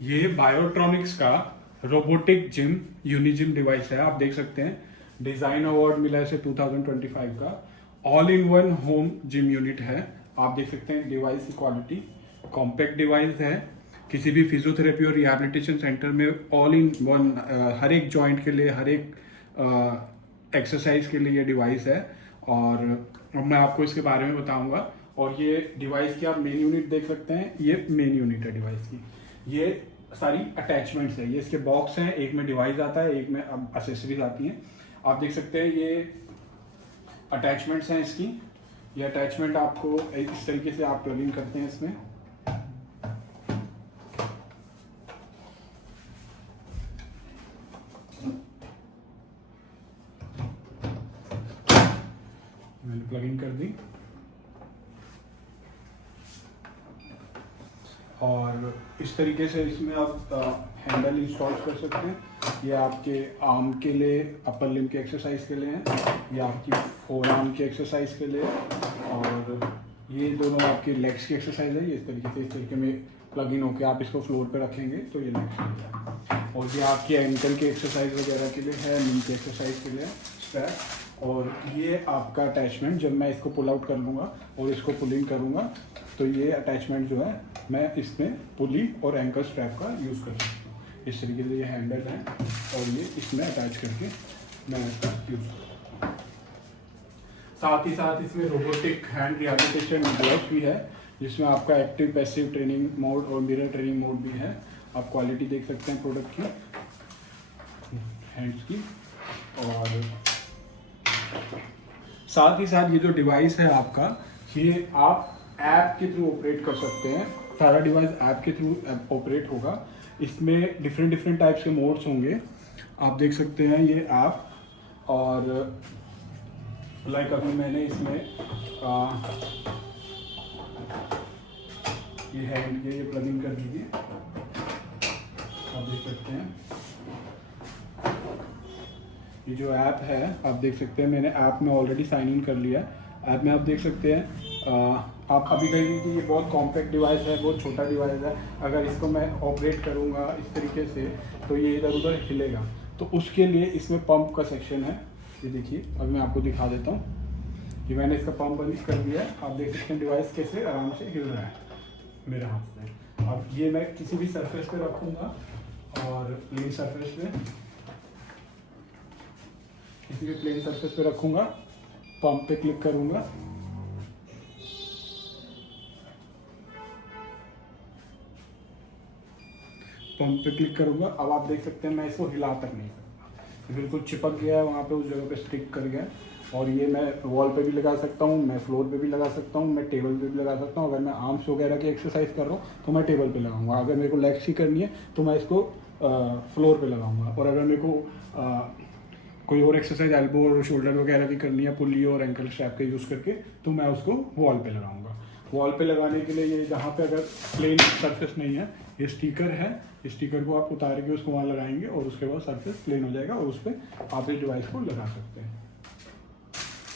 ये बायोट्रॉनिक्स का robotic gym यूनिजिम device है। आप देख सकते हैं डिजाइन अवार्ड मिला है इसे 2025 का। All in one home gym unit है। आप देख सकते हैं डिवाइस की क्वालिटी, कॉम्पैक्ट डिवाइस है। किसी भी फिजियोथेरेपी और रिहैबिलिटेशन सेंटर में ऑल इन वन हर एक जॉइंट के लिए, हर एक एक्सरसाइज के लिए ये डिवाइस है। और अब मैं आपको इसके बारे में बताऊंगा। और ये डिवाइस की आप मेन यूनिट देख सकते हैं, ये मेन यूनिट है डिवाइस की। ये सारी अटैचमेंट्स है, ये इसके बॉक्स हैं, एक में डिवाइस आता है, एक में अब एसेसरीज आती हैं। आप देख सकते हैं ये अटैचमेंट्स हैं इसकी। ये अटैचमेंट आपको इस तरीके से आप प्लग इन करते हैं इसमें। मैंने प्लग इन कर दी और इस तरीके से इसमें आप हैंडल इंस्टॉल कर सकते हैं। ये आपके आर्म के लिए, अपर लिम्ब के एक्सरसाइज के लिए है, ये आपकी फोर आर्म की एक्सरसाइज के लिए, और ये दोनों आपकी लेग्स की एक्सरसाइज है। ये इस तरीके में प्लग इन होकर आप इसको फ्लोर पे रखेंगे तो ये लेग्स के लिए है। और ये आपकी एंकल की एक्सरसाइज वगैरह के लिए है, नी की एक्सरसाइज के लिए स्ट्रैप। और ये आपका अटैचमेंट, जब मैं इसको पुल आउट कर लूँगा और इसको पुल इन करूँगा तो ये अटैचमेंट जो है मैं इसमें पुली और एंकल स्ट्रैप का यूज़ कर सकता हूँ। इस तरीके से ये हैंडल है और ये इसमें अटैच करके मैं इसका यूज़ करता हूँ। साथ ही साथ इसमें रोबोटिक हैंड रिहैबिलिटेशन डिवाइस भी है, जिसमें आपका एक्टिव पैसिव ट्रेनिंग मोड और मिरर ट्रेनिंग मोड भी है। आप क्वालिटी देख सकते हैं प्रोडक्ट की, हैंड्स की। और साथ ही साथ ये जो डिवाइस है आपका, ये आप ऐप के थ्रू ऑपरेट कर सकते हैं। सारा डिवाइस ऐप के थ्रू ऑपरेट होगा। इसमें डिफरेंट टाइप्स के मोड्स होंगे, आप देख सकते हैं ये ऐप। और लाइक अभी मैंने इसमें ये हैंड के ये प्लग इन कर दीजिए, आप देख सकते हैं। ये जो ऐप है आप देख सकते हैं, मैंने ऐप में ऑलरेडी साइन इन कर लिया है। ऐप में आप देख सकते हैं आप अभी कहेंगे कि ये बहुत कॉम्पैक्ट डिवाइस है, बहुत छोटा डिवाइस है, अगर इसको मैं ऑपरेट करूँगा इस तरीके से तो ये इधर उधर हिलेगा। तो उसके लिए इसमें पंप का सेक्शन है। ये देखिए, अभी मैं आपको दिखा देता हूँ कि मैंने इसका पंप बंद कर दिया है। आप देख सकते हैं डिवाइस कैसे आराम से हिल रहा है मेरे हाथ में। अब ये मैं किसी भी सरफेस पे रखूँगा और प्लेन सरफेस पे, किसी भी प्लेन सरफेस पे रखूँगा, पंप पे क्लिक करूँगा, पंप पे क्लिक करूँगा। अब आप देख सकते हैं मैं इसको हिला तक नहीं सकता, बिल्कुल चिपक गया है वहाँ पे, उस जगह पे स्टिक कर गया। और ये मैं वॉल पे भी लगा सकता हूँ, मैं फ्लोर पे भी लगा सकता हूँ, मैं टेबल पे भी लगा सकता हूँ। अगर मैं आर्म्स वगैरह की एक्सरसाइज कर रहा हूँ तो मैं टेबल पे लगाऊंगा। अगर मेरे को लेग्स की करनी है तो मैं इसको फ्लोर पे लगाऊंगा। और अगर मेरे को कोई और एक्सरसाइज एल्बो और शोल्डर वगैरह की करनी है पुली और एंकल स्ट्रैप का यूज़ करके, तो मैं उसको वॉल पे लगाऊंगा। वॉल पे लगाने के लिए ये जहाँ पे अगर प्लेन सरफेस नहीं है, ये स्टिकर है, स्टिकर को आप उतार के उसको वहाँ लगाएंगे और उसके बाद सरफेस प्लेन हो जाएगा और उस पर आप इस डिवाइस को लगा सकते हैं।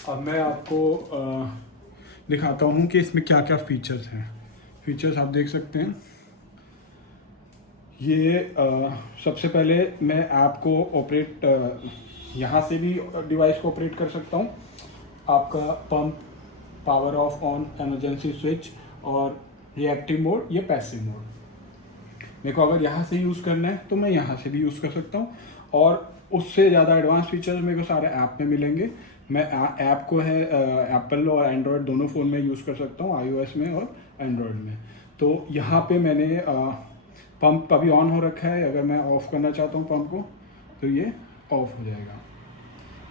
अब मैं आपको दिखाता हूँ कि इसमें क्या क्या फीचर्स हैं। फीचर्स आप देख सकते हैं। ये सबसे पहले मैं ऐप को ऑपरेट यहाँ से भी डिवाइस को ऑपरेट कर सकता हूँ। आपका pump, power of on, emergency switch और रिएक्टिव मोड, ये पैसिव मोड। मेरे को अगर यहाँ से यूज़ करना है तो मैं यहाँ से भी यूज़ कर सकता हूँ। और उससे ज़्यादा एडवांस फीचर्स मेरे को सारे ऐप में मिलेंगे। मैं ऐप को है एप्पल और एंड्रॉयड दोनों फ़ोन में यूज़ कर सकता हूँ, iOS में और एंड्रॉयड में। तो यहाँ पे मैंने पंप अभी ऑन हो रखा है, अगर मैं ऑफ़ करना चाहता हूँ पंप को तो ये ऑफ हो जाएगा।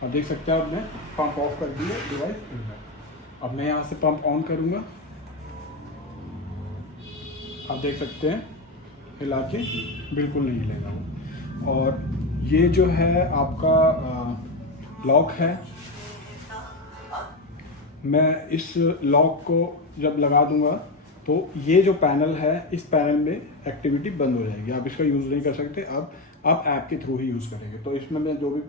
अब देख सकते हैं, अब मैं पंप ऑफ कर दिया, डिवाइस खुल गया। अब मैं यहाँ से पंप ऑन करूँगा, आप देख सकते हैं हिला के बिल्कुल नहीं हिलेगा वो। और ये जो है आपका लॉक है, मैं इस लॉक को जब लगा दूंगा तो ये जो पैनल है, इस पैनल में एक्टिविटी बंद हो जाएगी, आप इसका यूज़ नहीं कर सकते। अब आप ऐप के थ्रू ही यूज़ करेंगे तो इसमें मैं जो भी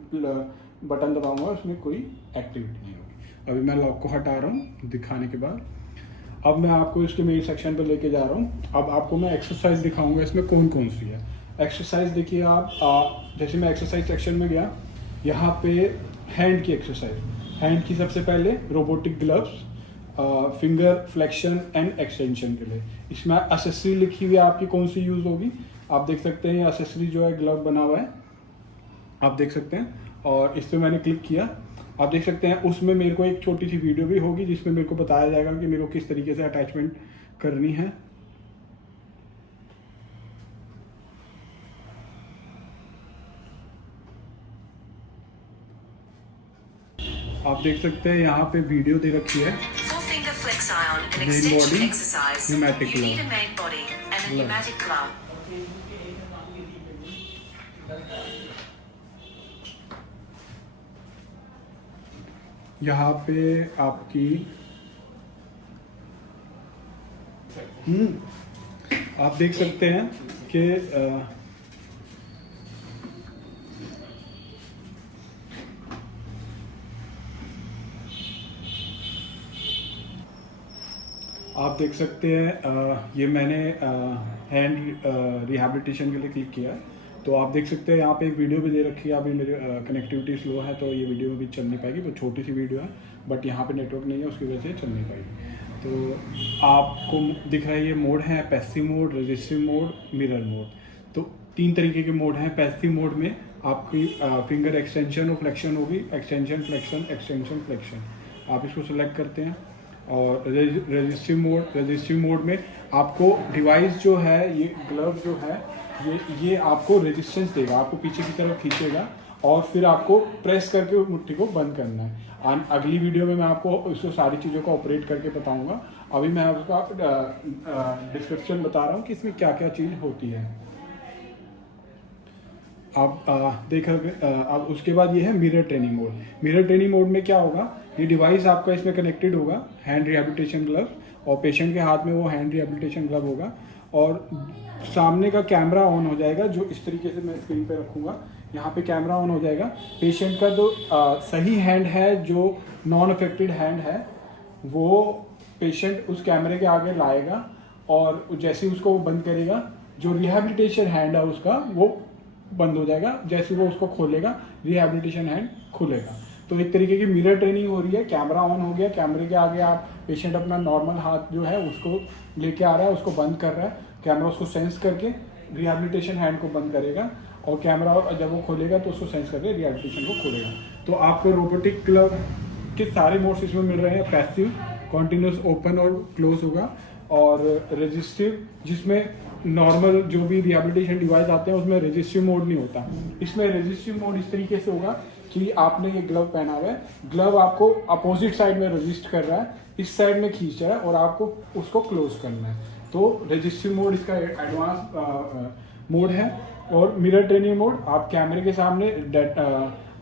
बटन दबाऊंगा उसमें कोई एक्टिविटी नहीं होगी। अभी मैं लॉक को हटा रहा हूँ दिखाने के बाद। अब मैं आपको इसके मेन सेक्शन पे लेके जा रहा हूँ। अब आपको मैं एक्सरसाइज दिखाऊंगा इसमें कौन कौन सी है। एक्सरसाइज देखिए आप, जैसे मैं एक्सरसाइज सेक्शन में गया, यहाँ पे हैंड की एक्सरसाइज, हैंड की सबसे पहले robotic gloves, finger flexion and extension के लिए। इसमें एसेसरी लिखी हुई है आपकी कौन सी यूज़ होगी, आप देख सकते हैं। एसेसरी जो है ग्लव बना हुआ है, आप देख सकते हैं, और इस पर मैंने क्लिक किया, आप देख सकते हैं। उसमें मेरे को एक छोटी सी वीडियो भी होगी जिसमें मेरे को बताया जाएगा कि मेरे को किस तरीके से अटैचमेंट करनी है। आप देख सकते हैं यहाँ पे वीडियो दे रखी है। Main body, pneumatic glove. यहाँ पे आपकी आप देख सकते हैं कि आप देख सकते हैं ये मैंने हैंड रिहैबिलिटेशन के लिए क्लिक किया है। तो आप देख सकते हैं यहाँ पे एक वीडियो भी दे रखी है। अभी मेरे कनेक्टिविटी स्लो है तो ये वीडियो भी चल नहीं पाएगी, तो छोटी सी वीडियो है, बट यहाँ पे नेटवर्क नहीं है उसकी वजह से चल नहीं पाएगी। तो आपको दिख रहा है ये मोड है, passive mode, resistive mode, mirror mode. तो 3 तरीके के मोड हैं। पैसिव मोड में आपकी फिंगर एक्सटेंशन और फ्लेक्शन होगी, एक्सटेंशन फ्लेक्शन, एक्सटेंशन फ्लेक्शन, आप इसको सेलेक्ट करते हैं। और रजिस्टिव मोड में आपको डिवाइस जो है, ये ग्लव जो है, ये आपको रेजिस्टेंस देगा, आपको पीछे की तरफ खींचेगा और फिर आपको प्रेस करके मुट्ठी को बंद करना है। अगली वीडियो में मैं आपको इसको सारी चीज़ों को ऑपरेट करके बताऊंगा। अभी मैं आपका डिस्क्रिप्शन बता रहा हूँ कि इसमें क्या क्या चीज़ होती है। आप अब उसके बाद ये है mirror training mode. Mirror training mode में क्या होगा, ये डिवाइस आपका इसमें कनेक्टेड होगा, हैंड रिहैबिलिटेशन ग्लव, और पेशेंट के हाथ में वो हैंड रिहैबिलिटेशन ग्लव होगा, और सामने का कैमरा ऑन हो जाएगा, जो इस तरीके से मैं स्क्रीन पे रखूँगा। यहाँ पे कैमरा ऑन हो जाएगा। पेशेंट का जो सही हैंड है, जो नॉन अफेक्टेड हैंड है, वो पेशेंट उस कैमरे के आगे लाएगा, और जैसे ही उसको वो बंद करेगा, जो रिहैबिलिटेशन हैंड है उसका वो बंद हो जाएगा। जैसे वो उसको खोलेगा, रिहैबिलिटेशन हैंड खुलेगा। तो एक तरीके की मिरर ट्रेनिंग हो रही है। कैमरा ऑन हो गया, कैमरे के आगे आप पेशेंट अपना नॉर्मल हाथ जो है उसको लेके आ रहा है, उसको बंद कर रहा है, कैमरा उसको सेंस करके रिहैबिलिटेशन हैंड को बंद करेगा, और कैमरा जब वो खोलेगा तो उसको सेंस करके रिहैबिलिटेशन को खोलेगा। तो आपको रोबोटिक ग्लव के सारे मोड्स इसमें मिल रहे हैं। पैसिव, कॉन्टिन्यूस ओपन और क्लोज होगा, और रजिस्टिव, जिसमें नॉर्मल जो भी रिहैबिलिटेशन डिवाइस आते हैं उसमें रजिस्टिव मोड नहीं होता। इसमें रजिस्टिव मोड इस तरीके से होगा कि आपने ये ग्लव पहना हुआ है, ग्लव आपको अपोजिट साइड में रजिस्ट कर रहा है, इस साइड में खींच रहा है, और आपको उसको क्लोज करना है। तो रजिस्टिव मोड इसका एडवांस मोड है। और मिरर ट्रेनिंग मोड, आप कैमरे के सामने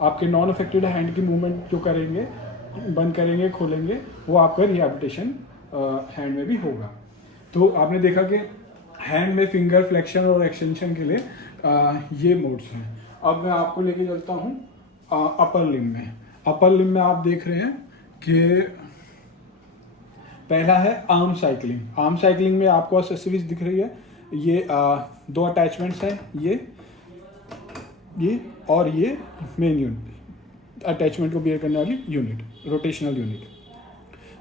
आपके नॉन अफेक्टेड हैंड की मूवमेंट जो करेंगे, बंद करेंगे, खोलेंगे, वो आपका रिहैबिलिटेशन हैंड में भी होगा। तो आपने देखा कि हैंड में फिंगर फ्लेक्शन और एक्सटेंशन के लिए ये मोड्स हैं। अब मैं आपको लेके चलता हूँ अपर लिम्ब में। अपर लिम्ब में आप देख रहे हैं कि पहला है आर्म साइकिलिंग। आर्म साइकिलिंग में आपको एक्सेसरीज दिख रही है। ये 2 अटैचमेंट्स हैं, ये और ये मेन यूनिट, अटैचमेंट को बियर करने वाली यूनिट, रोटेशनल यूनिट।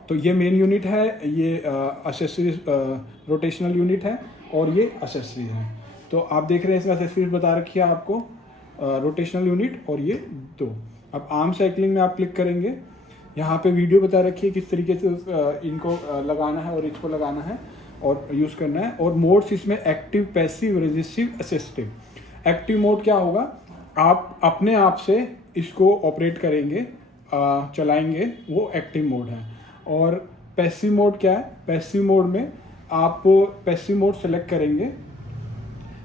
तो ये मेन यूनिट है, ये एक्सेसरीज रोटेशनल यूनिट है, और ये एक्सेसरीज है। तो आप देख रहे हैं इसमें एक्सेसरीज बता रखी है आपको, रोटेशनल यूनिट और ये 2। अब आर्म साइकिलिंग में आप क्लिक करेंगे, यहाँ पे वीडियो बता रखी है किस तरीके से इनको लगाना है और इसको लगाना है और यूज़ करना है। और मोड्स इसमें active, passive, resistive, assistive. Active mode क्या होगा, आप अपने आप से इसको ऑपरेट करेंगे, चलाएंगे, वो एक्टिव मोड है। और पैसिव मोड क्या है, पैसिव मोड में आप पैसिव मोड सेलेक्ट करेंगे।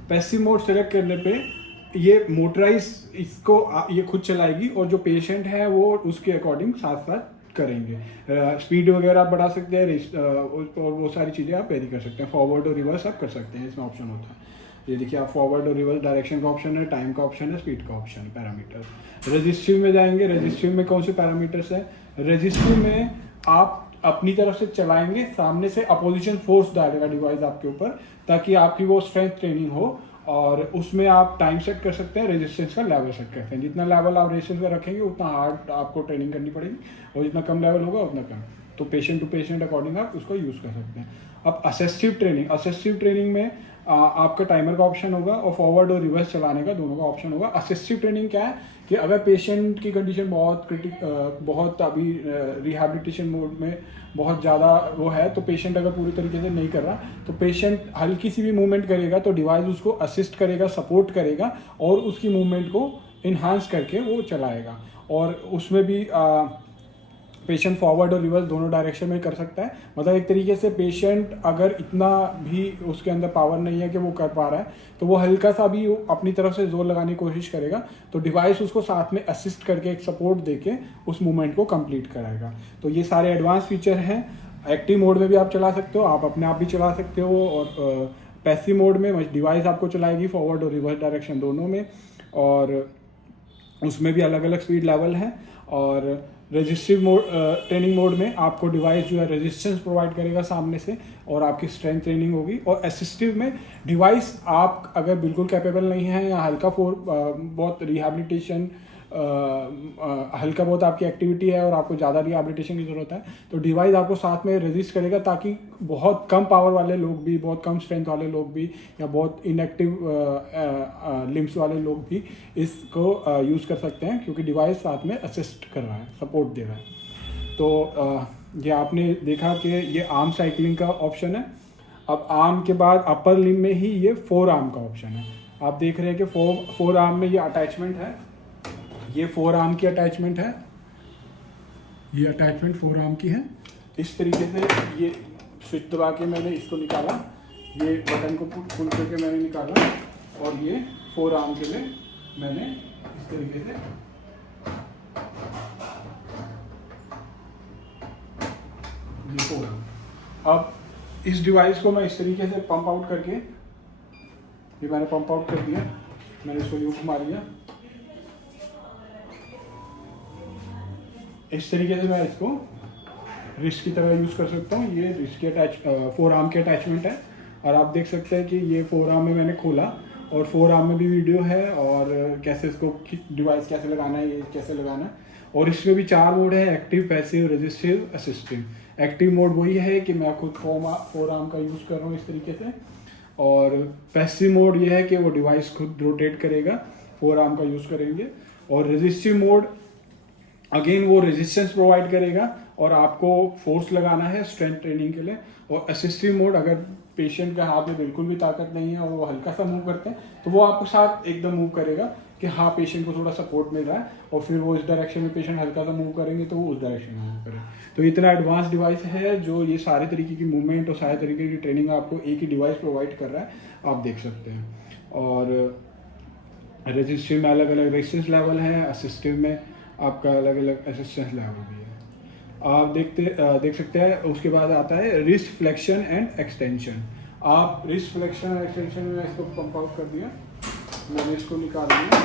पैसिव मोड सेलेक्ट करने पे ये मोटराइज इसको ये खुद चलाएगी, और जो पेशेंट है वो उसके अकॉर्डिंग साथ साथ करेंगे। स्पीड वगैरह आप बढ़ा सकते हैं, और वो सारी चीज़ें आप वेरी कर सकते हैं। फॉरवर्ड और रिवर्स आप कर सकते हैं, इसमें ऑप्शन होता है। ये देखिए, आप फॉरवर्ड और रिवर्स डायरेक्शन का ऑप्शन है, टाइम का ऑप्शन है, स्पीड का ऑप्शन है, पैरामीटर। रजिस्टिव में जाएंगे, रजिस्टिव में कौन से पैरामीटर्स है, रजिस्टिव में आप अपनी तरफ से चलाएंगे, सामने से अपोजिशन फोर्स डालेगा डिवाइस आपके ऊपर, ताकि आपकी वो स्ट्रेंथ ट्रेनिंग हो। और उसमें आप टाइम सेट कर सकते हैं, रेजिस्टेंस का लेवल सेट करते हैं। जितना लेवल आप रेजिस्टेंस का रखेंगे उतना हार्ड आपको ट्रेनिंग करनी पड़ेगी, और जितना कम लेवल होगा उतना कम। तो पेशेंट टू पेशेंट अकॉर्डिंग आप उसको यूज़ कर सकते हैं। अब असिस्टिव ट्रेनिंग में आपका टाइमर का ऑप्शन होगा और फॉरवर्ड और रिवर्स चलाने का दोनों का ऑप्शन होगा। असिस्टिव ट्रेनिंग क्या है कि अगर पेशेंट की कंडीशन बहुत अभी रिहैबिलिटेशन मोड में बहुत ज़्यादा वो है, तो पेशेंट अगर पूरी तरीके से नहीं कर रहा, तो पेशेंट हल्की सी भी मूवमेंट करेगा तो डिवाइस उसको असिस्ट करेगा, सपोर्ट करेगा और उसकी मूवमेंट को इन्हांस करके वो चलाएगा। और उसमें भी पेशेंट फॉरवर्ड और रिवर्स दोनों डायरेक्शन में कर सकता है। मतलब एक तरीके से पेशेंट अगर इतना भी उसके अंदर पावर नहीं है कि वो कर पा रहा है, तो वो हल्का सा भी अपनी तरफ से जोर लगाने की कोशिश करेगा, तो डिवाइस उसको साथ में असिस्ट करके एक सपोर्ट देके उस मूवमेंट को कंप्लीट कराएगा। तो ये सारे एडवांस फीचर हैं। एक्टिव मोड में भी आप चला सकते हो, आप अपने आप भी चला सकते हो, और पैसिव मोड में डिवाइस आपको चलाएगी फॉरवर्ड और रिवर्स डायरेक्शन दोनों में, और उसमें भी अलग अलग स्पीड लेवल है। और रेजिस्टिव मोड ट्रेनिंग मोड में आपको डिवाइस जो है रेजिस्टेंस प्रोवाइड करेगा सामने से, और आपकी स्ट्रेंथ ट्रेनिंग होगी। और असिस्टिव में डिवाइस आप अगर बिल्कुल कैपेबल नहीं है या बहुत रिहैबिलिटेशन हल्का बहुत आपकी एक्टिविटी है और आपको ज़्यादा रिहैबिलिटेशन की ज़रूरत है, तो डिवाइस आपको साथ में रेजिस्ट करेगा, ताकि बहुत कम पावर वाले लोग भी, बहुत कम स्ट्रेंथ वाले लोग भी, या बहुत इनएक्टिव लिम्स वाले लोग भी इसको यूज़ कर सकते हैं, क्योंकि डिवाइस साथ में असिस्ट कर रहा है, सपोर्ट दे रहा है। तो ये आपने देखा कि ये आर्म साइकिलिंग का ऑप्शन है। अब आर्म के बाद अपर लिम में ही ये फोर आर्म का ऑप्शन है। आप देख रहे हैं कि फोर आर्म में ये अटैचमेंट है, ये फोर आर्म की अटैचमेंट है, ये अटैचमेंट फोर आर्म की है। इस तरीके से ये स्विच दबा के मैंने इसको निकाला, ये बटन को पुल करके मैंने निकाला, और ये फोर आर्म के लिए मैंने इस तरीके से ये फोर आर्म। अब इस डिवाइस को मैं इस तरीके से पंप आउट करके, ये मैंने पंप आउट कर दिया, मैंने इसको यूं घुमा लिया। इस तरीके से मैं इसको रिस्ट की तरह यूज़ कर सकता हूँ। ये रिस्ट की फोर आर्म की अटैचमेंट है, और आप देख सकते हैं कि ये फोर आर्म में मैंने खोला, और फोर आर्म में भी वीडियो है, और कैसे इसको डिवाइस कैसे लगाना है, ये कैसे लगाना है। और इसमें भी 4 मोड है: active, passive, resistive, assistive. Active mode वही है कि मैं खुद फोर आर्म का यूज़ कर रहा हूँ इस तरीके से, और पैसिव मोड ये है कि वो डिवाइस खुद रोटेट करेगा, फोर आर्म का यूज़ करेंगे। और रेजिस्टिव मोड अगेन वो रेजिस्टेंस प्रोवाइड करेगा, और आपको फोर्स लगाना है स्ट्रेंथ ट्रेनिंग के लिए। और असिस्टिव मोड, अगर पेशेंट के हाथ में बिल्कुल भी ताकत नहीं है और वो हल्का सा मूव करते हैं, तो वो आपको साथ एकदम मूव करेगा कि हाँ पेशेंट को थोड़ा सपोर्ट मिल रहा है, और फिर वो इस डायरेक्शन में पेशेंट हल्का सा मूव करेंगे तो वो उस डायरेक्शन में मूव करें। तो इतना एडवांस डिवाइस है जो ये सारे तरीके की मूवमेंट और सारे तरीके की ट्रेनिंग आपको एक ही डिवाइस प्रोवाइड कर रहा है, आप देख सकते हैं। और रेजिस्टिव में अलग अलग रेजिस्टेंस लेवल है, असिस्टिव में आपका अलग अलग असिस्टेंस लेवल भी है, आप देख सकते हैं। उसके बाद आता है रिस्ट फ्लेक्शन एंड एक्सटेंशन। आप रिस्ट फ्लेक्शन एंड एक्सटेंशन में इसको पंप आउट कर दिया, मैंने इसको निकाल दिया,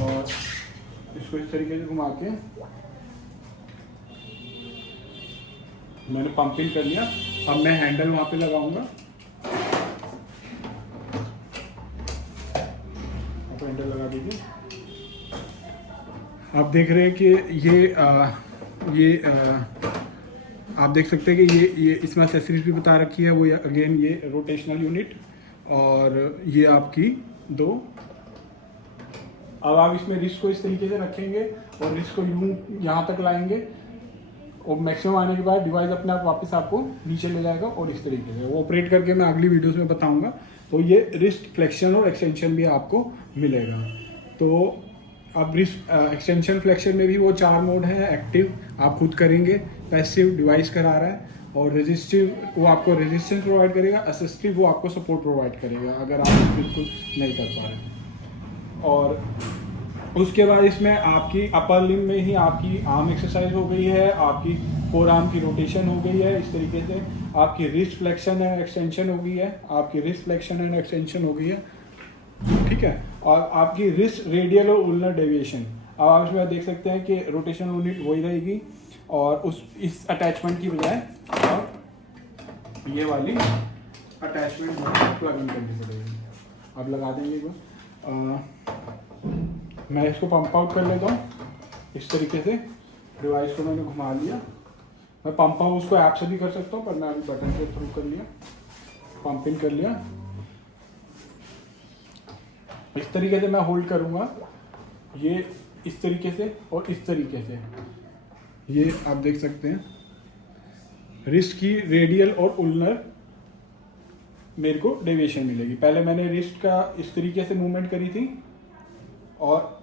और इसको इस तरीके से घुमा के मैंने पंपिंग कर लिया। अब मैं हैंडल वहाँ पे लगाऊंगा, आप हैंडल लगा दीजिए। आप देख रहे हैं कि आप देख सकते हैं कि ये इसमें एक्सेसरीज भी बता रखी है। वो अगेन ये रोटेशनल यूनिट, और ये आपकी 2। अब आप इसमें रिस्ट को इस तरीके से रखेंगे और रिस्ट को यूं यहाँ तक लाएंगे, और मैक्सिमम आने के बाद डिवाइस अपने आप वापस आपको नीचे ले जाएगा, और इस तरीके से वो ऑपरेट करके मैं अगली वीडियोस में बताऊंगा। तो ये रिस्ट फ्लेक्शन और एक्सटेंशन भी आपको मिलेगा। तो अब रिस्ट एक्सटेंशन फ्लेक्शन में भी वो 4 मोड है: एक्टिव आप खुद करेंगे, पैसिव डिवाइस करा रहा है, और रेजिस्टिव वो आपको रेजिस्टेंस प्रोवाइड करेगा, असिस्टिव वो आपको सपोर्ट प्रोवाइड करेगा अगर आप बिल्कुल नहीं कर पा रहे। और उसके बाद इसमें आपकी अपर लिम में ही आपकी आर्म एक्सरसाइज हो गई है, आपकी फोर आर्म की रोटेशन हो गई है, इस तरीके से आपकी रिस्ट फ्लेक्शन एंड एक्सटेंशन हो गई है, आपकी रिस्ट फ्लेक्शन एंड एक्सटेंशन हो गई है, ठीक है। और आपकी रिस्ट रेडियल और उलनर डेविएशन, अब आप इसमें देख सकते हैं कि रोटेशन यूनिट वही रहेगी, और इस अटैचमेंट की बजाय अब ये वाली अटैचमेंट प्लग इन करनी पड़ेगी। अब लगा देंगे एक बार। मैं इसको पंप आउट कर लेता हूँ इस तरीके से। डिवाइस को मैंने घुमा लिया। मैं पंप आउट उसको ऐप से भी कर सकता हूँ, पर मैं अभी बटन के थ्रू कर लिया, पंप इन कर लिया। इस तरीके से मैं होल्ड करूँगा, ये इस तरीके से और इस तरीके से। ये आप देख सकते हैं रिस्ट की रेडियल और उल्नर मेरे को डेविएशन मिलेगी। पहले मैंने रिस्ट का इस तरीके से मूवमेंट करी थी और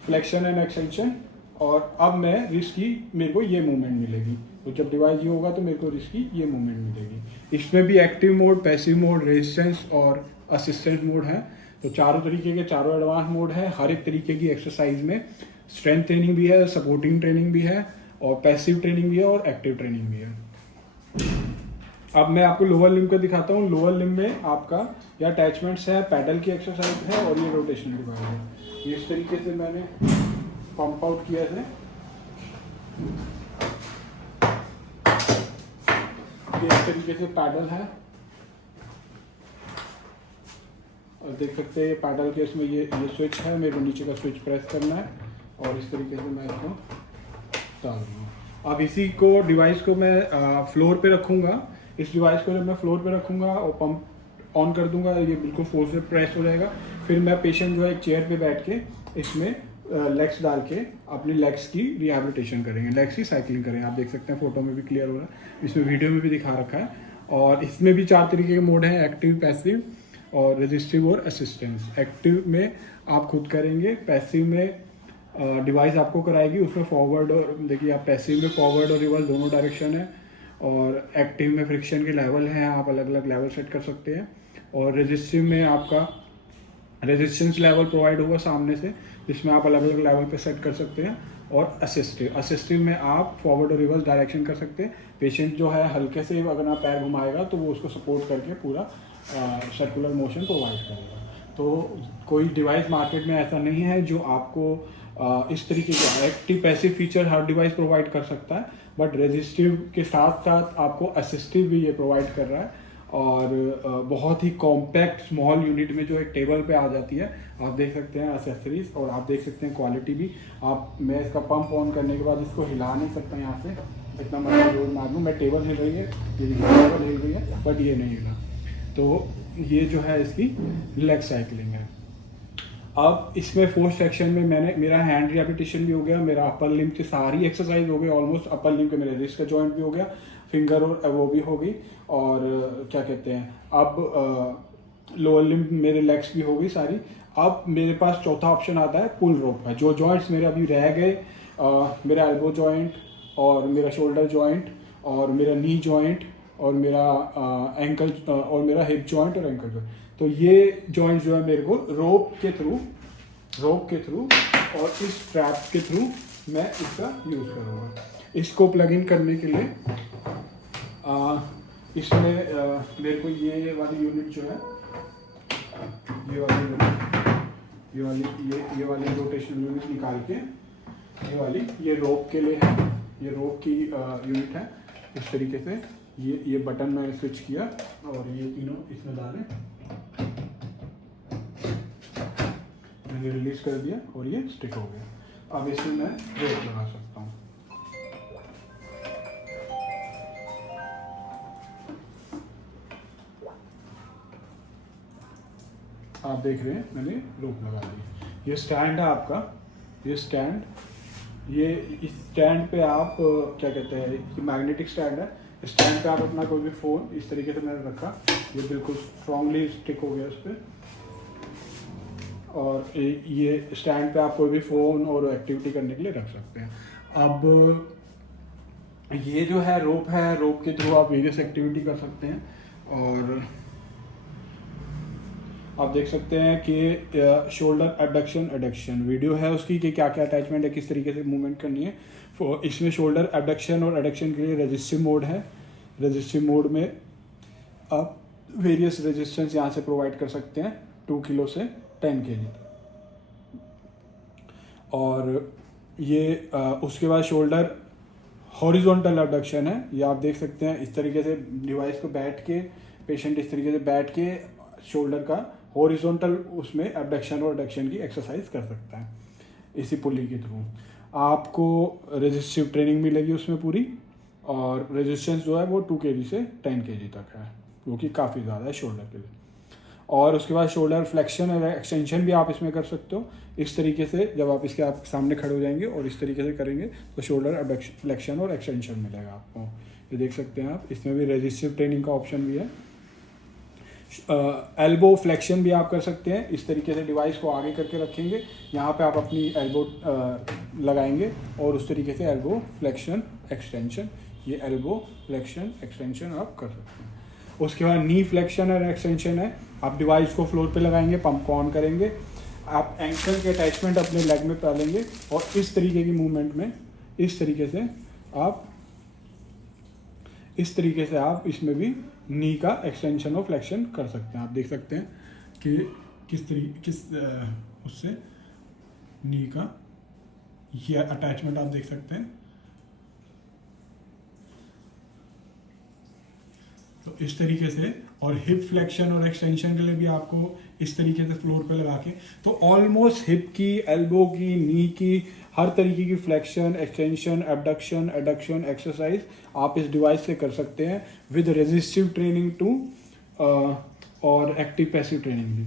फ्लेक्शन एंड एक्सटेंशन, और अब मैं रिस्ट की मेरे को ये मूवमेंट मिलेगी। तो जब डिवाइस ये होगा तो मेरे को रिस्ट की ये मूवमेंट मिलेगी। इसमें भी active mode, passive mode, resistance और असिस्टेंट मोड है। तो चारों तरीके के चारों एडवांस मोड है। हर एक तरीके की एक्सरसाइज में स्ट्रेंथ ट्रेनिंग भी है, सपोर्टिंग ट्रेनिंग भी है, और पैसिव ट्रेनिंग भी है, और एक्टिव ट्रेनिंग भी है। अब मैं आपको लोअर लिम्ब का दिखाता हूँ। लोअर लिम्ब में आपका ये अटैचमेंट्स है, पैडल की एक्सरसाइज है, और ये रोटेशनल डिवाइस है। ये इस तरीके से मैंने पंप आउट किया है। ये इस तरीके से पैडल है, और देख सकते हैं ये पैडल के इसमें ये स्विच है। मेरे को नीचे का स्विच प्रेस करना है और इस तरीके से मैं इसको डाल दूँगा। अब इसी को डिवाइस को मैं फ्लोर पे रखूँगा। इस डिवाइस को जब मैं फ्लोर पे रखूँगा और पंप ऑन कर दूँगा, ये बिल्कुल फोर्स से प्रेस हो जाएगा। फिर मैं पेशेंट जो है एक चेयर पे बैठ के इसमें लेग्स डाल के अपनी लेग्स की रिहैबिलिटेशन करेंगे, लेग्स की साइकिलिंग करेंगे। आप देख सकते हैं फोटो में भी क्लियर हो रहा है, इसमें वीडियो में भी दिखा रखा है। और इसमें भी 4 तरीके के मोड हैं, एक्टिव, पैसिव और रेजिस्टिव और असिस्टेंस। एक्टिव में आप खुद करेंगे, पैसिव में डिवाइस आपको कराएगी। उसमें फॉरवर्ड और देखिए आप पैसिव में फॉरवर्ड और रिवर्स दोनों डायरेक्शन है, और एक्टिव में फ्रिक्शन के लेवल हैं, आप अलग अलग लेवल सेट कर सकते हैं। और रेजिस्टिव में आपका रेजिस्टेंस लेवल प्रोवाइड होगा सामने से, जिसमें आप अलग अलग लेवल पे सेट कर सकते हैं। और असिस्टिव में आप फॉरवर्ड और रिवर्स डायरेक्शन कर सकते हैं। पेशेंट जो है हल्के से अगर आप पैर घुमाएगा तो वो उसको सपोर्ट करके पूरा सर्कुलर मोशन प्रोवाइड करेगा। तो कोई डिवाइस मार्केट में ऐसा नहीं है जो आपको इस तरीके के एक्टिव पैसिव फीचर हर डिवाइस प्रोवाइड कर सकता है, बट रेजिस्टिव के साथ साथ आपको असिस्टिव भी ये प्रोवाइड कर रहा है। और बहुत ही कॉम्पैक्ट स्मॉल यूनिट में जो एक टेबल पे आ जाती है। आप देख सकते हैं एसेसरीज, और आप देख सकते हैं क्वालिटी भी। मैं इसका पंप ऑन करने के बाद इसको हिला नहीं सकता यहाँ से, इतना मैं जोर मार लूँ। मैं टेबल हिल रही है, ये टेबल हिल रही है, बट ये नहीं हिला। तो ये जो है इसकी लेग साइकिलिंग है। अब इसमें फोर्थ सेक्शन में मेरा हैंड रिहैबिलिटेशन भी हो गया, मेरा अपर लिम्ब की सारी एक्सरसाइज हो गई ऑलमोस्ट। अपर लिम्ब के मेरे रिस्ट का जॉइंट भी हो गया, फिंगर और वो भी हो गई, और क्या कहते हैं अब लोअर लिम्ब मेरे लेग्स भी हो गई सारी। अब मेरे पास चौथा ऑप्शन आता है पुल रोप का। जो जॉइंट्स मेरे अभी रह गए, मेरा एल्बो जॉइंट और मेरा शोल्डर जॉइंट और मेरा नी जॉइंट और मेरा एंकल और मेरा हिप जॉइंट और एंकल जॉइंट, तो ये जॉइंट जो है मेरे को रोप के थ्रू और इस स्ट्रैप के थ्रू मैं इसका यूज़ करूँगा। इसको प्लग इन करने के लिए इसमें मेरे को ये वाली यूनिट जो है, ये वाली रोटेशनल यूनिट निकाल के ये रोप के लिए है, ये रोप की यूनिट है। इस तरीके से ये बटन मैंने स्विच किया और ये तीनों इसमें डाले, मैंने रिलीज कर दिया और ये स्टिक हो गया। अब इसमें मैं रोप लगा सकता हूँ। आप देख रहे हैं मैंने रोप लगा दी। ये स्टैंड है आपका, ये इस स्टैंड पे आप क्या कहते हैं, ये मैग्नेटिक स्टैंड है। स्टैंड पे आप अपना कोई भी फ़ोन इस तरीके से मैंने रखा, ये बिल्कुल स्ट्रांगली स्टिक हो गया इस पर। और ये स्टैंड पे आप कोई भी फ़ोन और एक्टिविटी करने के लिए रख सकते हैं। अब ये जो है रोप के थ्रू आप वेरियस एक्टिविटी कर सकते हैं। और आप देख सकते हैं कि शोल्डर एडक्शन वीडियो है उसकी, कि क्या क्या अटैचमेंट है, किस तरीके से मूवमेंट करनी है। इसमें शोल्डर एडक्शन और एडक्शन के लिए रेजिस्टिव मोड है। रेजिस्टिव मोड में आप वेरियस रेजिस्टेंस यहाँ से प्रोवाइड कर सकते हैं, 2 किलो से 10 kg। और ये उसके बाद शोल्डर हॉरिजॉन्टल एबडक्शन है, ये आप देख सकते हैं। इस तरीके से डिवाइस को बैठ के पेशेंट इस तरीके से बैठ के शोल्डर का हॉरिजॉन्टल उसमें एबडक्शन और एडक्शन की एक्सरसाइज कर सकता है इसी पुली के थ्रू। आपको रेजिस्टिव ट्रेनिंग मिलेगी उसमें पूरी, और रेजिस्टेंस जो है वो 2 kg से 10 kg तक है, जो कि काफ़ी ज़्यादा है शोल्डर के लिए। और उसके बाद शोल्डर फ्लेक्शन और एक्सटेंशन भी आप इसमें कर सकते हो। इस तरीके से जब आप इसके आप सामने खड़े हो जाएंगे और इस तरीके से करेंगे तो शोल्डर फ्लेक्शन और एक्सटेंशन मिलेगा आपको। ये देख सकते हैं आप, इसमें भी रेजिस्टिव ट्रेनिंग का ऑप्शन भी है। एल्बो फ्लेक्शन भी आप कर सकते हैं। इस तरीके से डिवाइस को आगे करके रखेंगे, यहाँ पे आप अपनी एल्बो लगाएंगे और उस तरीके से एल्बो फ्लेक्शन एक्सटेंशन, ये एल्बो फ्लेक्शन एक्सटेंशन आप कर सकते हैं। उसके बाद नी फ्लेक्शन और एक्सटेंशन है, आप डिवाइस को फ्लोर पे लगाएंगे, पंप को ऑन करेंगे, आप एंकल के अटैचमेंट अपने लेग में डालेंगे और इस तरीके की मूवमेंट में इस तरीके से आप इसमें भी नी का एक्सटेंशन और फ्लेक्शन कर सकते हैं। आप देख सकते हैं कि उससे नी का ये अटैचमेंट आप देख सकते हैं। तो इस तरीके से, और हिप फ्लेक्शन और एक्सटेंशन के लिए भी आपको इस तरीके से फ्लोर पे लगा के, तो ऑलमोस्ट हिप की, एल्बो की, नी की, हर तरीके की flexion, extension, abduction, adduction exercise आप इस डिवाइस से कर सकते हैं विद रेजिस्टिव ट्रेनिंग टू और एक्टिव पैसिव ट्रेनिंग भी।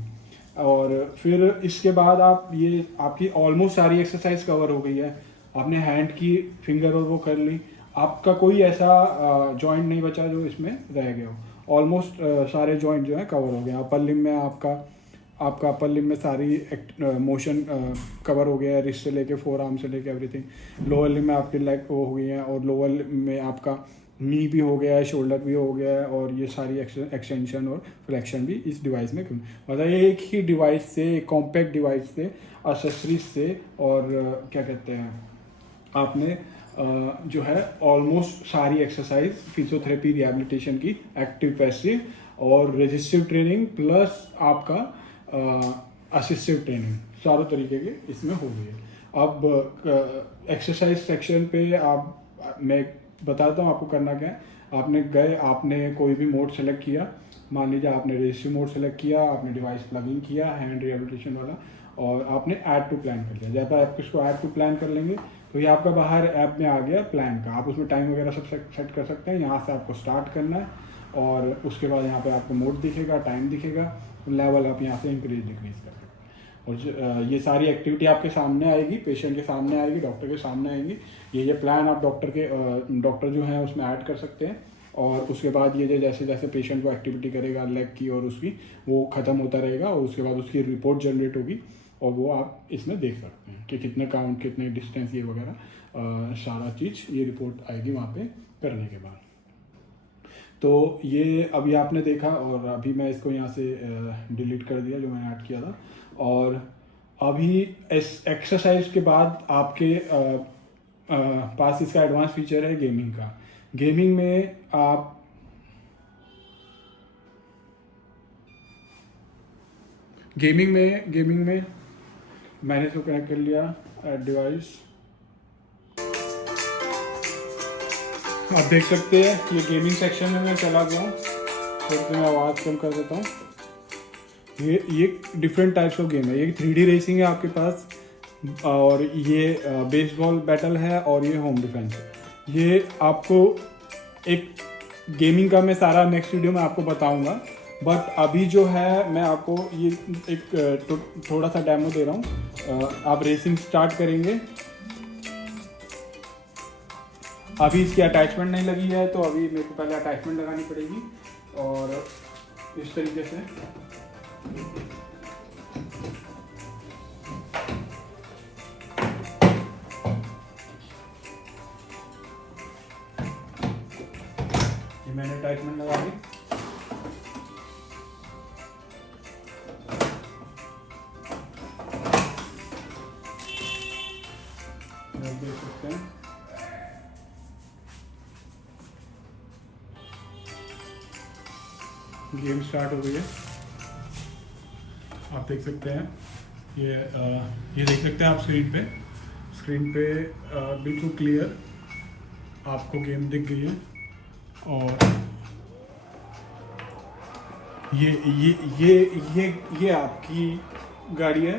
और फिर इसके बाद आप ये आपकी ऑलमोस्ट सारी एक्सरसाइज कवर हो गई है। आपने हैंड की फिंगर और वो कर ली, आपका कोई ऐसा जॉइंट नहीं बचा जो इसमें रह गया हो। ऑलमोस्ट सारे जॉइंट जो है कवर हो गए। अपर लिम में आपका अपर लिम में सारी मोशन कवर हो गया है, रिस्ट से लेके फोर आर्म से लेके एवरीथिंग। लोअर लिम में आपके लेग वो हो गई हैं, और लोअर लिम में आपका नी भी हो गया है, शोल्डर भी हो गया है, और ये सारी एक्सटेंशन और फ्लेक्शन भी इस डिवाइस में मतलब एक ही डिवाइस से, एक कॉम्पैक्ट डिवाइस से, एक्सेसरीज से, और क्या कहते हैं आपने जो है ऑलमोस्ट सारी एक्सरसाइज फिजियोथेरेपी रिहैबिलिटेशन की, एक्टिव पैसिव और रेजिस्टिव ट्रेनिंग प्लस आपका असिस्टिव ट्रेनिंग, चारों तरीके के इसमें हो गई है। अब एक्सरसाइज सेक्शन पे मैं बताता हूँ आपको करना क्या है। आपने कोई भी मोड सेलेक्ट किया, मान लीजिए आपने रेजिस्टिव मोड सेलेक्ट किया, आपने डिवाइस प्लगिंग किया हैंड रिहैबिलिटेशन वाला, और आपने ऐड टू प्लान कर लिया। जब आप इसको ऐड टू प्लान कर लेंगे तो ये आपका बाहर ऐप में आ गया प्लान का। आप उसमें टाइम वगैरह सब सेट कर सकते हैं। यहाँ से आपको स्टार्ट करना है, और उसके बाद यहाँ पे आपको मोड दिखेगा, टाइम दिखेगा, लेवल आप यहाँ से इंक्रीज डिक्रीज कर सकते हैं। और ये सारी एक्टिविटी आपके सामने आएगी, पेशेंट के सामने आएगी, डॉक्टर के सामने आएंगी। ये प्लान आप डॉक्टर जो है उसमें ऐड कर सकते हैं। और उसके बाद ये जैसे जैसे पेशेंट को एक्टिविटी करेगा लेग की और उसकी, वो ख़त्म होता रहेगा, और उसके बाद उसकी रिपोर्ट जनरेट होगी, और वो आप इसमें देख सकते हैं कि कितने काउंट, कितने डिस्टेंस, ये वगैरह सारा चीज़ ये रिपोर्ट आएगी वहाँ पे करने के बाद। तो ये अभी आपने देखा, और अभी मैं इसको यहाँ से डिलीट कर दिया जो मैंने ऐड किया था। और अभी इस एक्सरसाइज के बाद आपके पास इसका एडवांस फीचर है गेमिंग का। गेमिंग में गेमिंग में मैंने इसको कनेक्ट कर लिया डिवाइस। आप देख सकते हैं ये गेमिंग सेक्शन में मैं चला गया हूँ, तो मैं आवाज़ कम कर देता हूँ। ये डिफरेंट टाइप्स ऑफ गेम है। ये 3D रेसिंग है आपके पास, और ये बेसबॉल बैटल है, और ये होम डिफेंस है। ये आपको एक गेमिंग का मैं सारा नेक्स्ट वीडियो में आपको बताऊंगा, बट अभी जो है मैं आपको ये एक थोड़ा सा डेमो दे रहा हूँ। आप रेसिंग स्टार्ट करेंगे। अभी इसकी अटैचमेंट नहीं लगी है, तो अभी मेरे को पहले अटैचमेंट लगानी पड़ेगी, और इस तरीके से ये मैंने अटैचमेंट लगा दी। देख सकते हैं गेम स्टार्ट हो गई है। आप देख सकते हैं ये देख सकते हैं आप स्क्रीन पे बिल्कुल क्लियर आपको गेम दिख गई है। और ये आपकी गाड़ी है,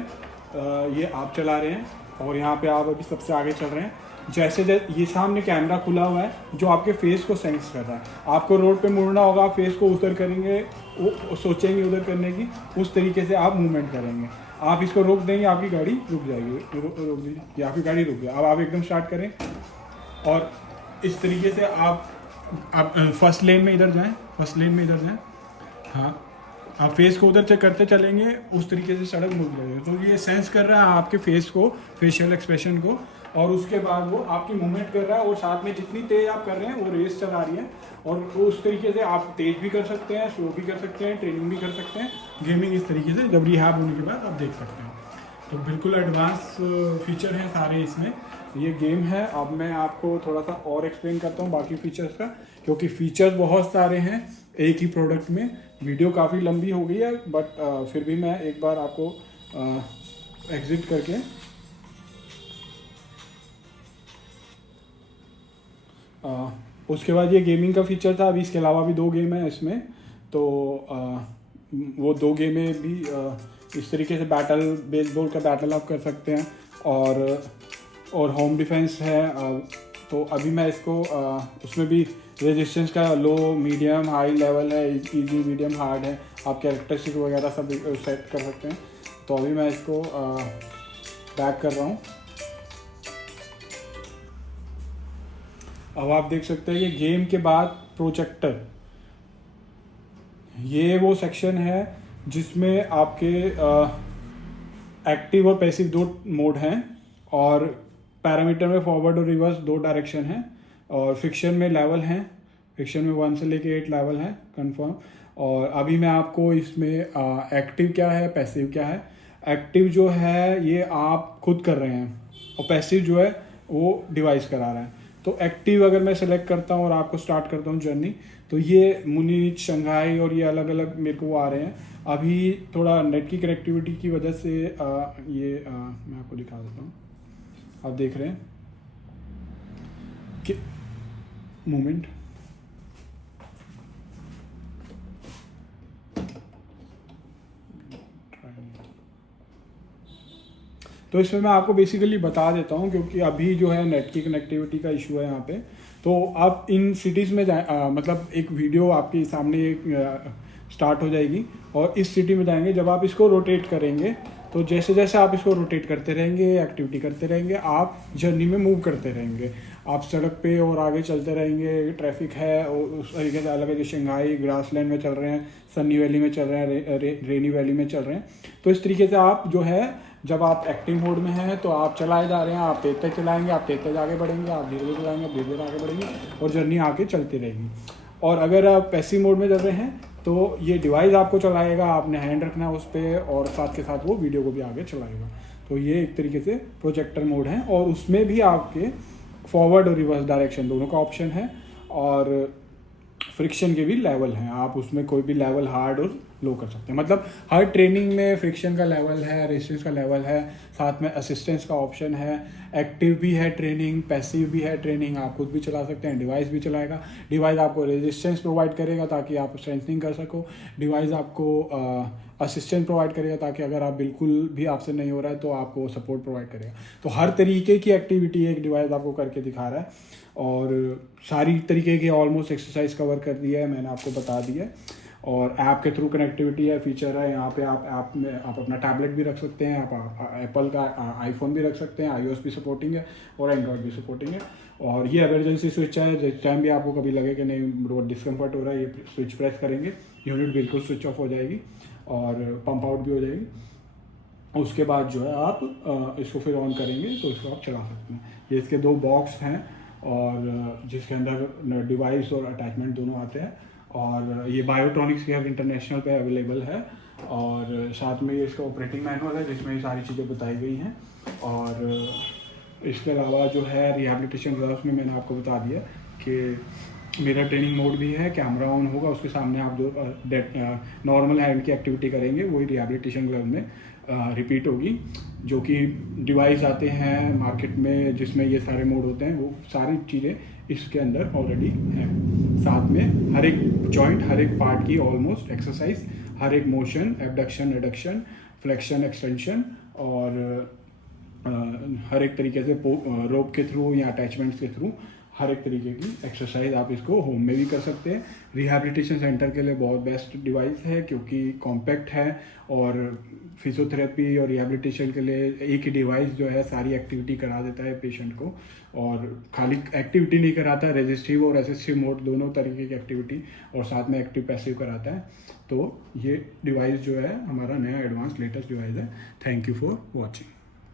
ये आप चला रहे हैं और यहाँ पे आप अभी सबसे आगे चल रहे हैं। जैसे ये सामने कैमरा खुला हुआ है जो आपके फेस को सेंस कर रहा है। आपको रोड पे मुड़ना होगा, आप फेस को उधर करेंगे, वो सोचेंगे उधर करने की, उस तरीके से आप मूवमेंट करेंगे। आप इसको रोक देंगे, आपकी गाड़ी रुक जाएगी। रोक दीजिए, ये आपकी गाड़ी रुक गई। अब आप एकदम स्टार्ट करें और इस तरीके से आप फर्स्ट लेन में इधर जाएं, फर्स्ट लेन में इधर जाएं। हाँ, आप फेस को उधर चेक करते चलेंगे, उस तरीके से सड़क मुड़ जाएगी। तो ये सेंस कर रहा है आपके फेस को, फेशियल एक्सप्रेशन को, और उसके बाद वो आपकी मूवमेंट कर रहा है। और साथ में जितनी तेज़ आप कर रहे हैं वो रेस चला रही है। और उस तरीके से आप तेज़ भी कर सकते हैं, स्लो भी कर सकते हैं, ट्रेनिंग भी कर सकते हैं। गेमिंग इस तरीके से जब रिहैब होने के बाद आप देख सकते हैं। तो बिल्कुल एडवांस फीचर हैं सारे इसमें। ये गेम है। अब मैं आपको थोड़ा सा और एक्सप्लेन करता हूँ बाकी फीचर्स का, क्योंकि फीचर्स बहुत सारे हैं एक ही प्रोडक्ट में। वीडियो काफ़ी लंबी हो गई है, बट फिर भी मैं एक बार आपको एग्जिट करके उसके बाद ये गेमिंग का फीचर था। अभी इसके अलावा भी 2 गेम हैं इसमें। तो वो 2 गेमें भी इस तरीके से बैटल, बेसबॉल का बैटल आप कर सकते हैं। और होम डिफेंस है। तो अभी मैं इसको उसमें भी रेजिस्टेंस का लो, मीडियम, हाई लेवल है, इजी, मीडियम, हार्ड है। आप कैरेक्टरिस्टिक वगैरह सब सेट कर सकते हैं। तो अभी मैं इसको बैक कर रहा हूँ। अब आप देख सकते हैं ये गेम के बाद प्रोजेक्टर, ये वो सेक्शन है जिसमें आपके एक्टिव और पैसिव 2 मोड हैं। और पैरामीटर में फॉरवर्ड और रिवर्स 2 डायरेक्शन हैं। और फिक्शन में लेवल हैं, फिक्शन में 1 से लेके 8 लेवल हैं कंफर्म। और अभी मैं आपको इसमें एक्टिव क्या है, पैसिव क्या है। एक्टिव जो है ये आप खुद कर रहे हैं, और पैसिव जो है वो डिवाइस करा रहा है। तो एक्टिव अगर मैं सेलेक्ट करता हूँ और आपको स्टार्ट करता हूँ जर्नी, तो ये मुनीच, शंघाई और ये अलग अलग मेरे को वो आ रहे हैं। अभी थोड़ा नेट की कनेक्टिविटी की वजह से मैं आपको दिखा देता हूँ। आप देख रहे हैं कि मूवमेंट, तो इसमें मैं आपको बेसिकली बता देता हूँ, क्योंकि अभी जो है नेट की कनेक्टिविटी का इशू है यहाँ पे। तो आप इन सिटीज़ में मतलब एक वीडियो आपके सामने स्टार्ट हो जाएगी और इस सिटी में जाएंगे। जब आप इसको रोटेट करेंगे, तो जैसे जैसे आप इसको रोटेट करते रहेंगे, एक्टिविटी करते रहेंगे, आप जर्नी में मूव करते रहेंगे। आप सड़क पे और आगे चलते रहेंगे। ट्रैफिक है और उस तरीके से अलग है। शंघाई ग्रासलैंड में चल रहे हैं, सनी वैली में चल रहे हैं, रेनी वैली में चल रहे हैं। तो इस तरीके से आप जो है, जब आप एक्टिव मोड में हैं तो आप चलाए जा रहे हैं, आप तेज तेज चलाएंगे, आप तेज तेज आगे बढ़ेंगे, आप धीरे धीरे चलाएंगे, आप धीरे धीरे आगे बढ़ेंगे, और जर्नी आगे चलती रहेगी। और अगर आप पैसिव मोड में चल रहे हैं तो ये डिवाइस आपको चलाएगा, आपने हैंड रखना है उस पर, और साथ के साथ वो वीडियो को भी आगे चलाएगा। तो ये एक तरीके से प्रोजेक्टर मोड है। और उसमें भी आपके फॉरवर्ड और रिवर्स डायरेक्शन दोनों का ऑप्शन है। और फ्रिक्शन के भी लेवल हैं, आप उसमें कोई भी लेवल हार्ड और लो कर सकते हैं। मतलब हर ट्रेनिंग में फ्रिक्शन का लेवल है, रेजिस्टेंस का लेवल है, साथ में असिस्टेंस का ऑप्शन है। एक्टिव भी है ट्रेनिंग, पैसिव भी है ट्रेनिंग, आप खुद भी चला सकते हैं, डिवाइस भी चलाएगा। डिवाइस आपको रेजिस्टेंस प्रोवाइड करेगा ताकि आप स्ट्रेंथनिंग कर सको। डिवाइस आपको असिस्टेंट प्रोवाइड करेगा ताकि अगर आप बिल्कुल भी आपसे नहीं हो रहा है तो आपको सपोर्ट प्रोवाइड करेगा। तो हर तरीके की एक्टिविटी एक डिवाइस आपको करके दिखा रहा है। और सारी तरीके की ऑलमोस्ट एक्सरसाइज कवर कर दिया है, मैंने आपको बता दिया है। और ऐप के थ्रू कनेक्टिविटी है, फीचर है। यहाँ पे आप ऐप में आप अपना टैबलेट भी रख सकते हैं, आप एप्पल का आईफोन भी रख सकते हैं, iOS भी सपोर्टिंग है और एंड्रॉयड भी सपोर्टिंग है। और ये इमरजेंसी स्विच है, जिस टाइम भी आपको कभी लगे कि नहीं डिस्कम्फर्ट हो रहा है, ये स्विच प्रेस करेंगे, यूनिट बिल्कुल स्विच ऑफ हो जाएगी और पंप आउट भी हो जाएगी। उसके बाद जो है आप इसको फिर ऑन करेंगे तो इसको आप चला सकते हैं। ये इसके 2 बॉक्स हैं और जिसके अंदर डिवाइस और अटैचमेंट दोनों आते हैं। और ये बायोट्रॉनिक्स के इंटरनेशनल पे अवेलेबल है। और साथ में ये इसका ऑपरेटिंग मैनुअल है जिसमें ये सारी चीज़ें बताई गई हैं। और इसके अलावा जो है रिहैबिलिटेशन वर्क में मैंने आपको बता दिया कि मिरर ट्रेनिंग मोड भी है, कैमरा ऑन होगा, उसके सामने आप जो नॉर्मल हैंड की एक्टिविटी करेंगे वही रिहैबिलिटेशन ग्लव में रिपीट होगी। जो कि डिवाइस आते हैं मार्केट में जिसमें ये सारे मोड होते हैं, वो सारी चीज़ें इसके अंदर ऑलरेडी हैं। साथ में हर एक जॉइंट, हर एक पार्ट की ऑलमोस्ट एक्सरसाइज, हर एक motion, abduction, adduction, flexion, extension और हर एक तरीके से रोप के थ्रू या अटैचमेंट्स के थ्रू हर एक तरीके की एक्सरसाइज आप इसको होम में भी कर सकते हैं। रिहैबिलिटेशन सेंटर के लिए बहुत बेस्ट डिवाइस है क्योंकि कॉम्पैक्ट है और फिजियोथेरेपी और रिहैबिलिटेशन के लिए एक ही डिवाइस जो है सारी एक्टिविटी करा देता है पेशेंट को। और खाली एक्टिविटी नहीं कराता है, रेजिस्टिव और असिस्टिव मोड दोनों तरीके की एक्टिविटी और साथ में एक्टिव पैसिव कराता है। तो ये डिवाइस जो है हमारा नया एडवांस लेटेस्ट डिवाइस है। Thank you for watching.